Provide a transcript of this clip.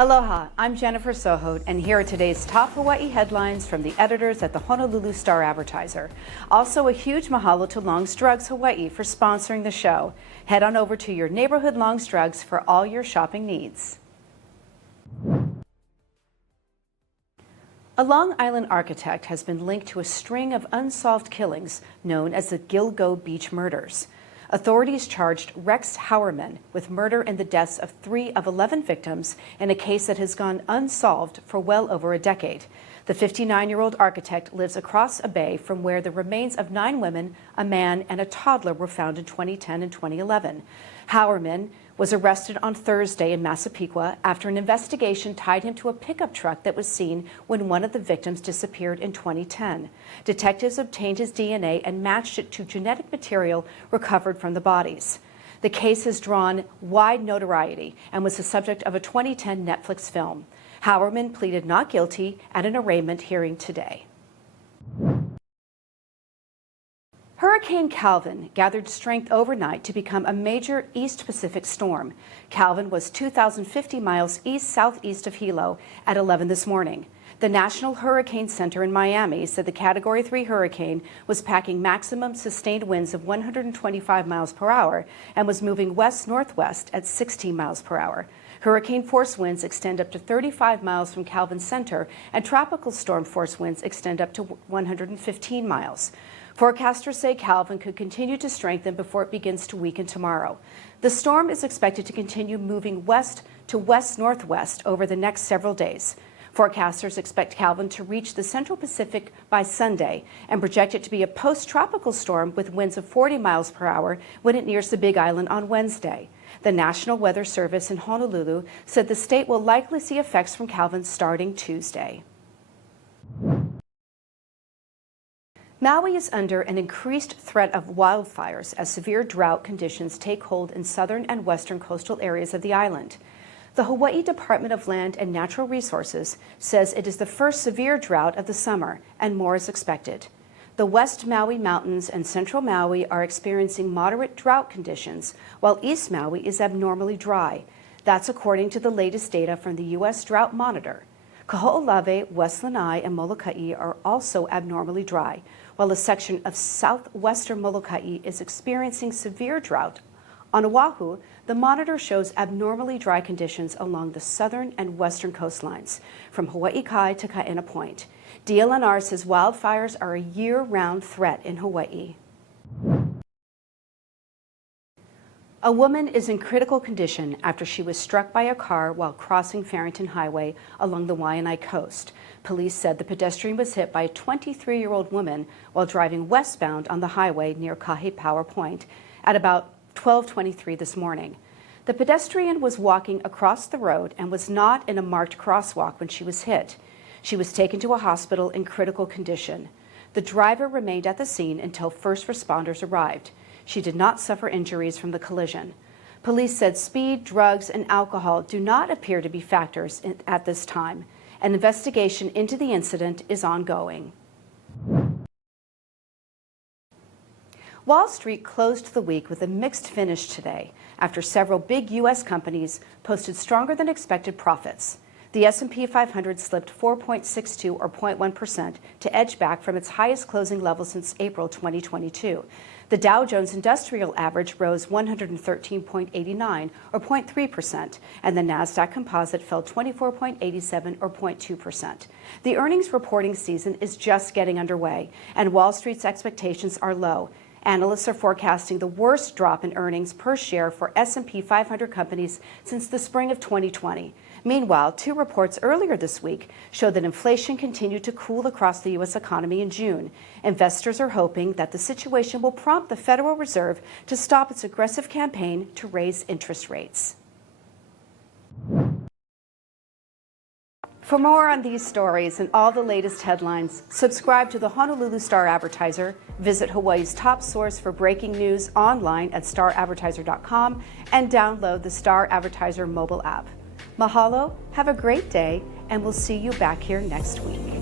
Aloha, I'm Jennifer Sojot, and here are today's top Hawaii headlines from the editors at the Honolulu Star-Advertiser. Also, a huge mahalo to Long's Drugs Hawaii for sponsoring the show. Head on over to your neighborhood Long's Drugs for all your shopping needs. A Long Island architect has been linked to a string of unsolved killings known as the Gilgo Beach murders. Authorities charged Rex Howerman with murder in the deaths of 3 of 11 victims in a case that has gone unsolved for well over a decade. The 59-year-old architect lives across a bay from where the remains of 9 women, a man, and a toddler were found in 2010 and 2011. Howerman was arrested on Thursday in Massapequa after an investigation tied him to a pickup truck that was seen when one of the victims disappeared in 2010. Detectives obtained his DNA and matched it to genetic material recovered from the bodies. The case has drawn wide notoriety and was the subject of a 2010 Netflix film. Howerman pleaded not guilty at an arraignment hearing today. Hurricane Calvin gathered strength overnight to become a major East Pacific storm. Calvin was 2,050 miles east-southeast of Hilo at 11 this morning. The National Hurricane Center in Miami said the Category 3 hurricane was packing maximum sustained winds of 125 miles per hour and was moving west-northwest at 16 miles per hour. Hurricane force winds extend up to 35 miles from Calvin's center, and tropical storm force winds extend up to 115 miles. Forecasters say Calvin could continue to strengthen before it begins to weaken tomorrow. The storm is expected to continue moving west to west-northwest over the next several days. Forecasters expect Calvin to reach the Central Pacific by Sunday and project it to be a post-tropical storm with winds of 40 miles per hour when it nears the Big Island on Wednesday. The National Weather Service in Honolulu said the state will likely see effects from Calvin starting Tuesday. Maui is under an increased threat of wildfires as severe drought conditions take hold in southern and western coastal areas of the island. The Hawaii Department of Land and Natural Resources says it is the first severe drought of the summer, and more is expected. The West Maui Mountains and Central Maui are experiencing moderate drought conditions, while East Maui is abnormally dry. That's according to the latest data from the U.S. Drought Monitor. Kaho'olawe, West Lanai, and Molokai are also abnormally dry, while a section of southwestern Molokai is experiencing severe drought. On Oahu, the monitor shows abnormally dry conditions along the southern and western coastlines, from Hawaii Kai to Kaena Point. DLNR says wildfires are a year-round threat in Hawaii. A woman is in critical condition after she was struck by a car while crossing Farrington Highway along the Waianae coast. Police said the pedestrian was hit by a 23-year-old woman while driving westbound on the highway near Kahe Power Point at about 12:23 this morning. The pedestrian was walking across the road and was not in a marked crosswalk when she was hit. She was taken to a hospital in critical condition. The driver remained at the scene until first responders arrived. She did not suffer injuries from the collision. Police said speed, drugs, and alcohol do not appear to be factors at this time. An investigation into the incident is ongoing. Wall Street closed the week with a mixed finish today after several big U.S. companies posted stronger than expected profits. The S&P 500 slipped 4.62 or 0.1% to edge back from its highest closing level since April 2022. The Dow Jones Industrial Average rose 113.89 or 0.3%, and the Nasdaq Composite fell 24.87 or 0.2%. The earnings reporting season is just getting underway, and Wall Street's expectations are low. Analysts are forecasting the worst drop in earnings per share for S&P 500 companies since the spring of 2020. Meanwhile, 2 reports earlier this week showed that inflation continued to cool across the U.S. economy in June. Investors are hoping that the situation will prompt the Federal Reserve to stop its aggressive campaign to raise interest rates. For more on these stories and all the latest headlines, subscribe to the Honolulu Star-Advertiser, visit Hawaii's top source for breaking news online at staradvertiser.com, and download the Star-Advertiser mobile app. Mahalo, have a great day, and we'll see you back here next week.